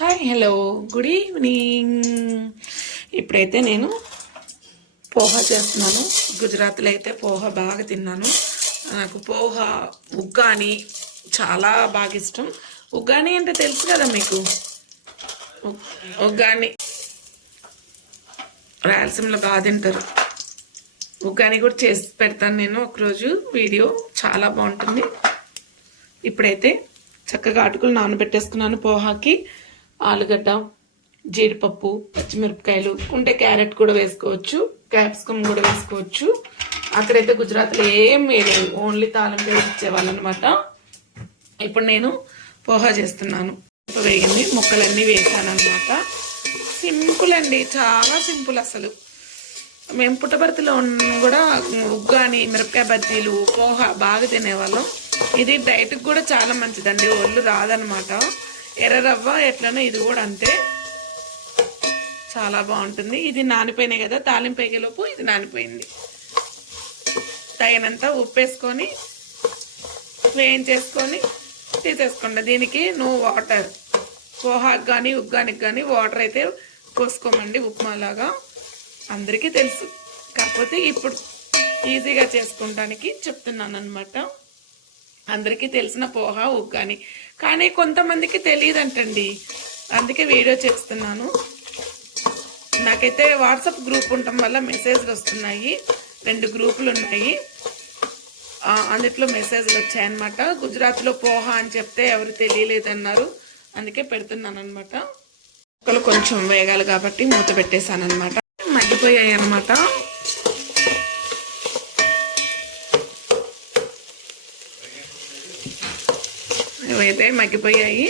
Hi hello good evening ఇప్పుడైతే నేను పోహా చేస్తున్నాను. గుజరాత్లో అయితే పోహా బాగా తిన్నాను. నాకు పోహా ఉగ్గాని చాలా బాగా ఇష్టం. ఉగ్గాని అంటే తెలుసు కదా మీకు? ఉగ్గాని. రాయలసీమలో బాగా తింటారు. ఉగ్గాని కూడా చేసి పెడతాను నేను ఒకరోజు. వీడియో చాలా బాగుంటుంది. ఇప్పుడైతే చక్కగా అటుకులు నానబెట్టేసుకున్నాను పోహాకి. ఆలుగడ్డ జీడిపప్పు పచ్చిమిరపకాయలు ఉంటే క్యారెట్ కూడా వేసుకోవచ్చు క్యాప్సికమ్ కూడా వేసుకోవచ్చు. అక్కడైతే గుజరాత్లో ఏం వేయలేదు ఓన్లీ తాళం పేరు ఇచ్చేవాళ్ళు అనమాట ఇప్పుడు నేను పోహా చేస్తున్నాను. ఉప్పు వేగింది ముక్కలన్నీ వేసాను అనమాట సింపుల్ అండి చాలా సింపుల్ అసలు. మేము పుట్టపర్తిలో కూడా ఉగ్గాని మిరపకాయ బజ్జీలు పోహా బాగా తినేవాళ్ళం. ఇది డైట్కి కూడా చాలా మంచిదండి ఒళ్ళు రాదనమాట. ఎర్ర రవ్వ ఎట్లనో ఇది కూడా అంతే. చాలా బాగుంటుంది. ఇది నానిపోయినాయి కదా తాలింపు వేగేలోపు ఇది నానిపోయింది. తగినంత ఉప్పు వేసుకొని వేయించేసుకొని తీసేసుకోండి. దీనికి నువ్వు వాటర్ పోహాకి కానీ ఉగ్గానికి కానీ వాటర్ అయితే పోసుకోమండి ఉప్మాలాగా. అందరికీ తెలుసు. కాకపోతే ఇప్పుడు ఈజీగా చేసుకుంటానికి చెప్తున్నాను అనమాట అందరికీ తెలిసిన పోహా ఉగ్గాని కానీ కొంతమందికి తెలియదంటండి. అందుకే వీడియో చేస్తున్నాను. నాకైతే వాట్సాప్ గ్రూప్ ఉండటం వల్ల మెసేజ్లు వస్తున్నాయి. రెండు గ్రూపులు ఉన్నాయి. అందుట్లో మెసేజ్లు వచ్చాయన్నమాట. గుజరాత్లో పోహా అని చెప్తే ఎవరు తెలియలేదన్నారు. అందుకే పెడుతున్నాను అనమాట ముక్కలు కొంచెం వేగాలి కాబట్టి మూత పెట్టేశాను అనమాట మగ్గిపోయాయి అనమాట అయితే మగ్గిపోయాయి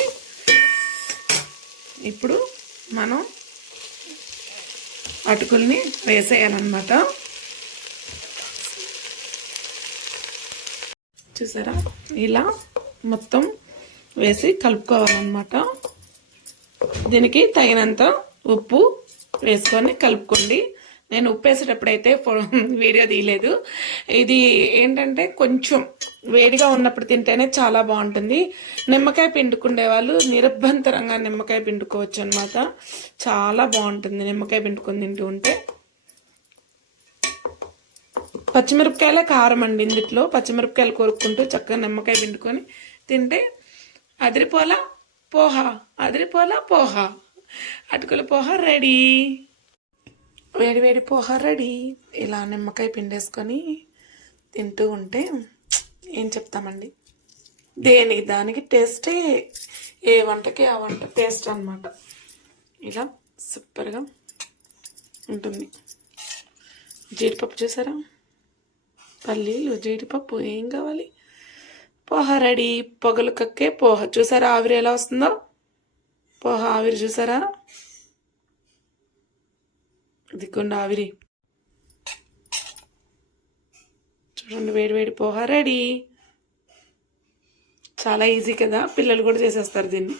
ఇప్పుడు మనం అటుకుల్ని వేసేయాలన్నమాట. చూసారా? ఇలా మొత్తం వేసి కలుపుకోవాలన్నమాట. దీనికి తగినంత ఉప్పు వేసుకొని కలుపుకోండి. నేను ఉప్పేసేటప్పుడైతే వీడియో తీయలేదు. ఇది ఏంటంటే కొంచెం వేడిగా ఉన్నప్పుడు తింటేనే చాలా బాగుంటుంది. నిమ్మకాయ పిండుకునే వాళ్ళు నిరభ్యంతరంగా నిమ్మకాయ పిండుకోవచ్చు అనమాట చాలా బాగుంటుంది నిమ్మకాయ పిండుకొని తింటూ ఉంటే. పచ్చిమిరపకాయలే కారం అండి ఇందులో పచ్చిమిరపకాయలు కొరుక్కుంటూ చక్కగా నిమ్మకాయ పిండుకొని తింటే అదిరిపోలా పోహా అదిరిపోలా పోహా. అటుకుల పోహా రెడీ. వేడి వేడి పోహా రెడీ. ఇలా నిమ్మకాయ పిండేసుకొని తింటూ ఉంటే ఏం చెప్తామండి? దేనికి దానికి టేస్టే ఏ వంటకి ఆ వంట టేస్ట్ అనమాట ఇలా సూపర్గా ఉంటుంది. జీడిపప్పు చూసారా? పల్లీలు జీడిపప్పు ఏం కావాలి? పోహ రెడీ. పొగలు కక్కే పోహ. చూసారా ఆవిరి ఎలా వస్తుందో? పోహ ఆవిరి చూసారా? దిక్కుండా ఆవిరి చూడండి వేడి వేడి పోహా రెడీ. చాలా ఈజీ కదా పిల్లలు కూడా చేసేస్తారు దీన్ని.